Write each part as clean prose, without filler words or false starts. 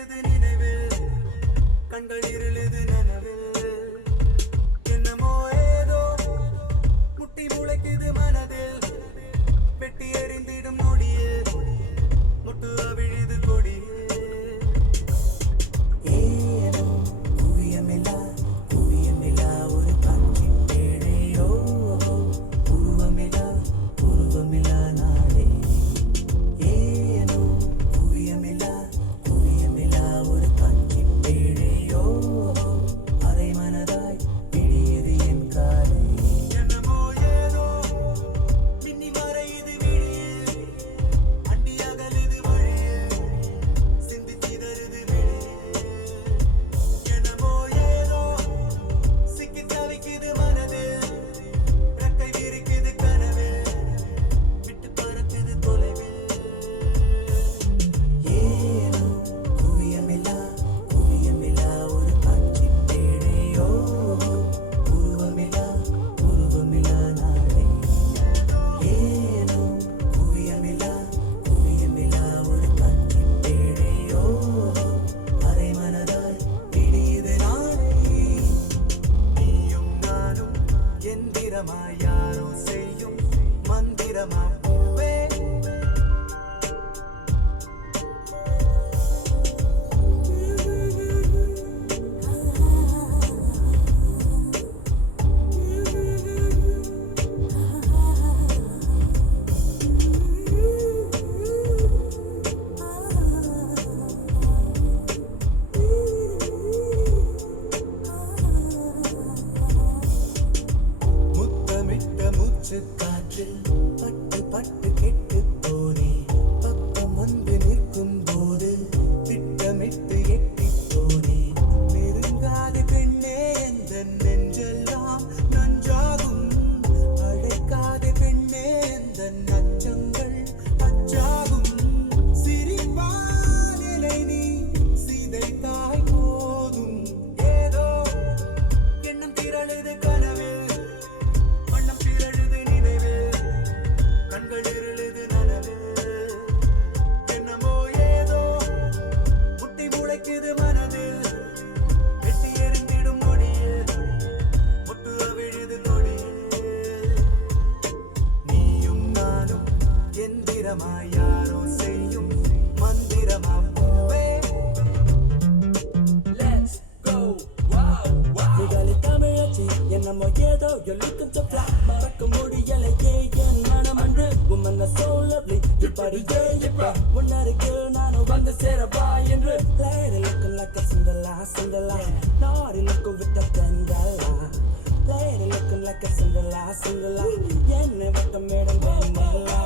ஏறுது நினைவில் கண்கள் இருளுது நனவில் என்னமோ ஏதோ முட்டி முளைக்குது மனதில் வெட்டி எறிந்திடும் நொடியில் முட்டு அவிழுது கொடியில் ஏனோ குவியமில்லா ஒரு காட்சி பேழையோ உருவமில்லா நாளே ஏனோ குவியமில்லா ஒரு காட்சி பேழையோ அரை மனதாய் பிடியது என் காலை என்னமோ ஏதோ பின்னி மறையுது விழியில் அண்டி அகலுது வழியில் சிந்தி சிதறுது வெளியில் என்னமோ ஏதோ சிக்கி தவிக்குது மனதில் ரெக்கை விரிக்குது கனவில் விட்டு பறக்குது தொலைவில் ஏனோ குவியமில்லா ஒரு காட்சி பேழையோ உருவமில்லா நாளை ஏனோ குவியமில்லா ஒரு காட்சி பேழையோ அரை மனதாய் பிடியுது நாளை நீயும் நானும் எந்திரமாய் யாரோ செய்யும் மந்திரமா பூவே முத்தமிட்ட மூச்சு காற்றில் பட்டு கெட்டு போனே பக்கம் வந்து நிற்கும் போது திட்டமிட்டு எட்டி போனே நெருங்காது பெண்ணே எந்த நெஞ்செல்லாம் நஞ்சாகும் அழைக்காது பெண்ணே எந்த நச்சங்கள் அச்சாகும் சிரிப்பானிலை நீ சிதைத்தாய் போதும் ஏதோ எண்ணம் திரளுது கனவில் வண்ணம் திரழுது நினைவில் கண்கள் இருளுது நனவில் என்னமோ ஏதோ முட்டி முளைக்குது மனதில் வெட்டி எறிந்திடும் நொடியில் முட்டு அவிழுது நொடியில் நீயும் நானும் எந்திரமாய் யாரோ செய்யும் மந்திரமா பூவே Let's go, wow, wow. நிகாலி தமிழச்சி என்னமோ ஏதோ you're looking so fly மறக்க முடியலையே என் மனம் அன்று woman are so lovely இப்படியே இப்ப உன்னருகே நானும் வந்து சேரவா என்று lady looking like a Cinderella naughty looking with the Cinderella lady looking like a Cinderella என்னை வட்டம் madam Vennila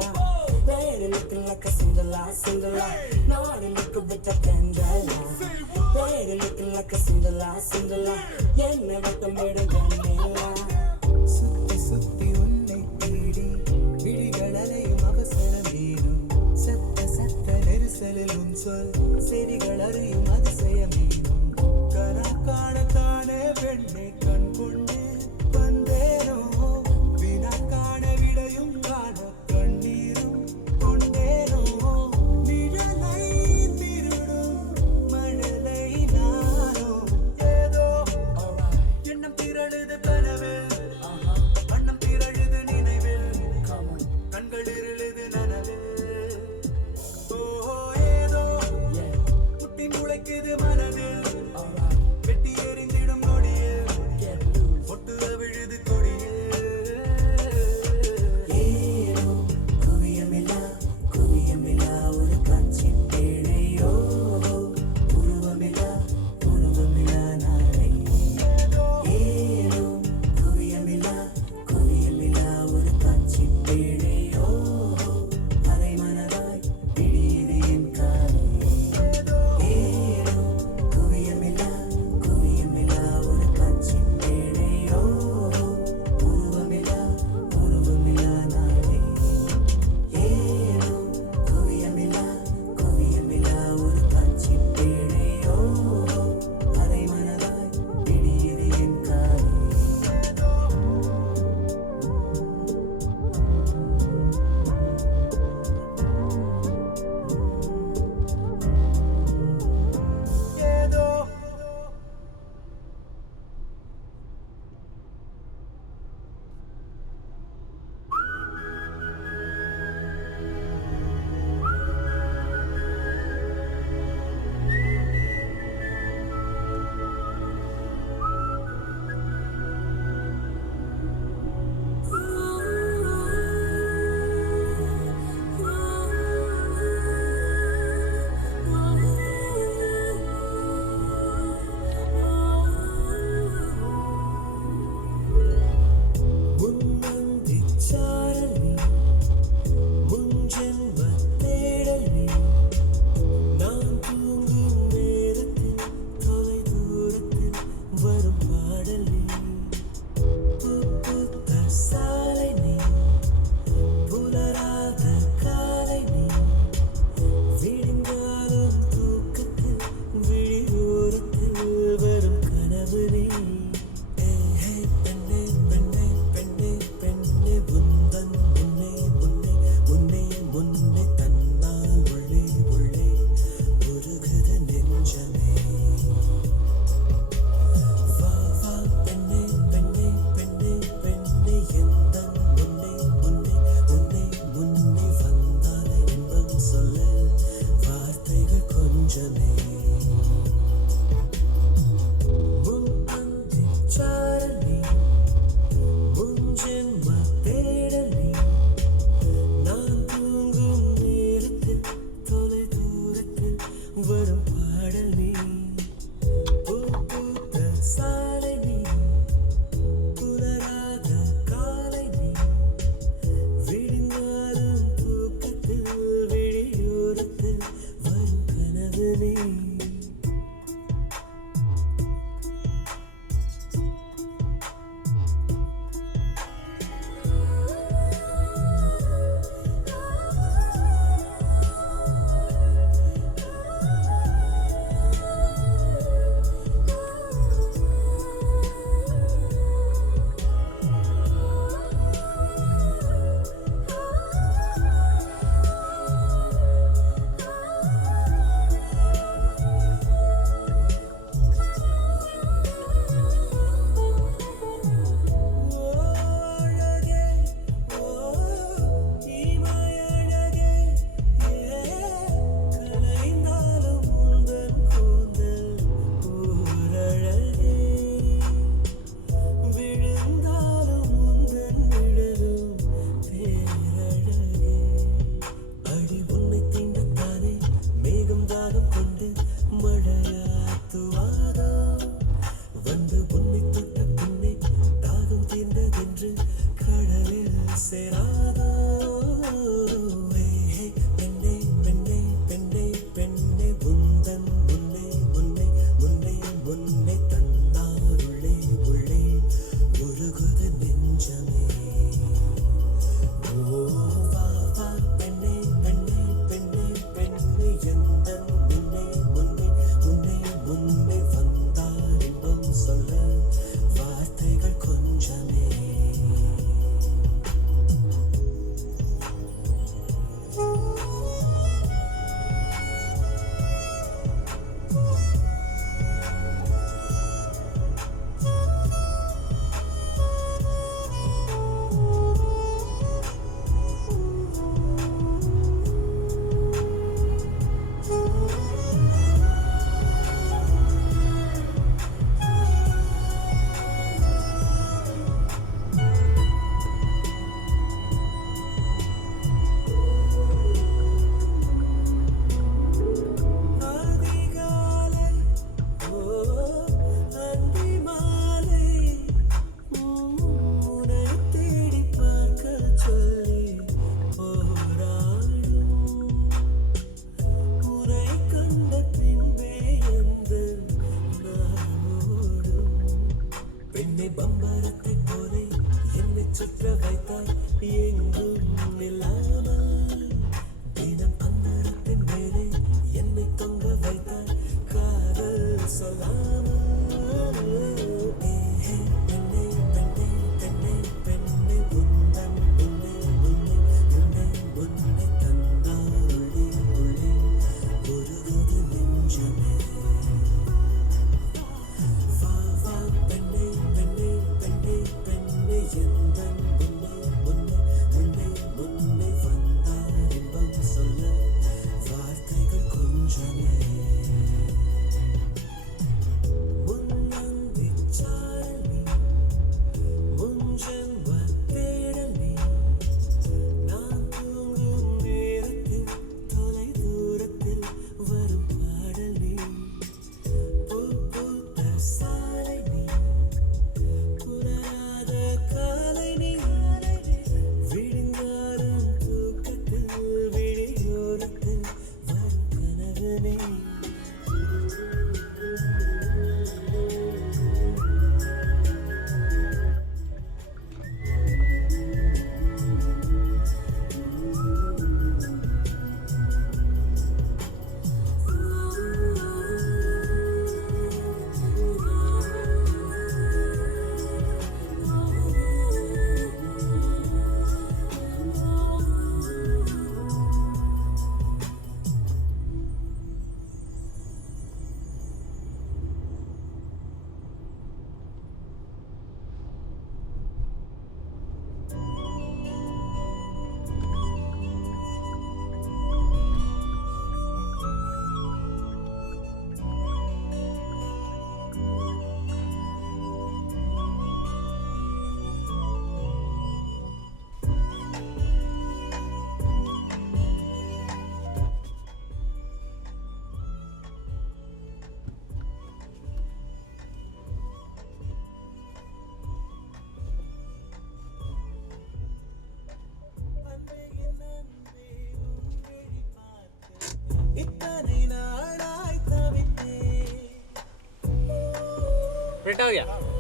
lady looking like a Cinderella naughty looking with the Cinderella lady looking like a Cinderella என்னை வட்டம் madam வெண்ணிலா சுத்தி சுத்தி உன்னை தேடி விழிகள் அலையும் அவசரம் ஏனும் சத்த நெரிசலில் உன் சொல் செடிகள் அறியும் அதிசயம் ஏனும் கனா காணத்தானே பெண்ணை கண் கொண்டு வந்தேனோ வினா காண விடையும் காண கண்ணீரும் கொண்டேனோ நிழலை திருடும் மழலை நானோ ஏதோ எண்ணம் திரழுது கனவில் வண்ணம் திரழுது நினைவில் கண்கள் இருளுது நனவில் ஓஹோ ஏதோ முட்டி முளைக்குது மனதில் வெட்டி எறிந்திடும் நொடியில் பாடல் நீ பூ பூத்த சாலை நீ புலராத காலை நீ விடிந்தாலும் தூக்கத்தில் விழியோரத்தில் வரும் கனவு நீ कंप्लीट हो गया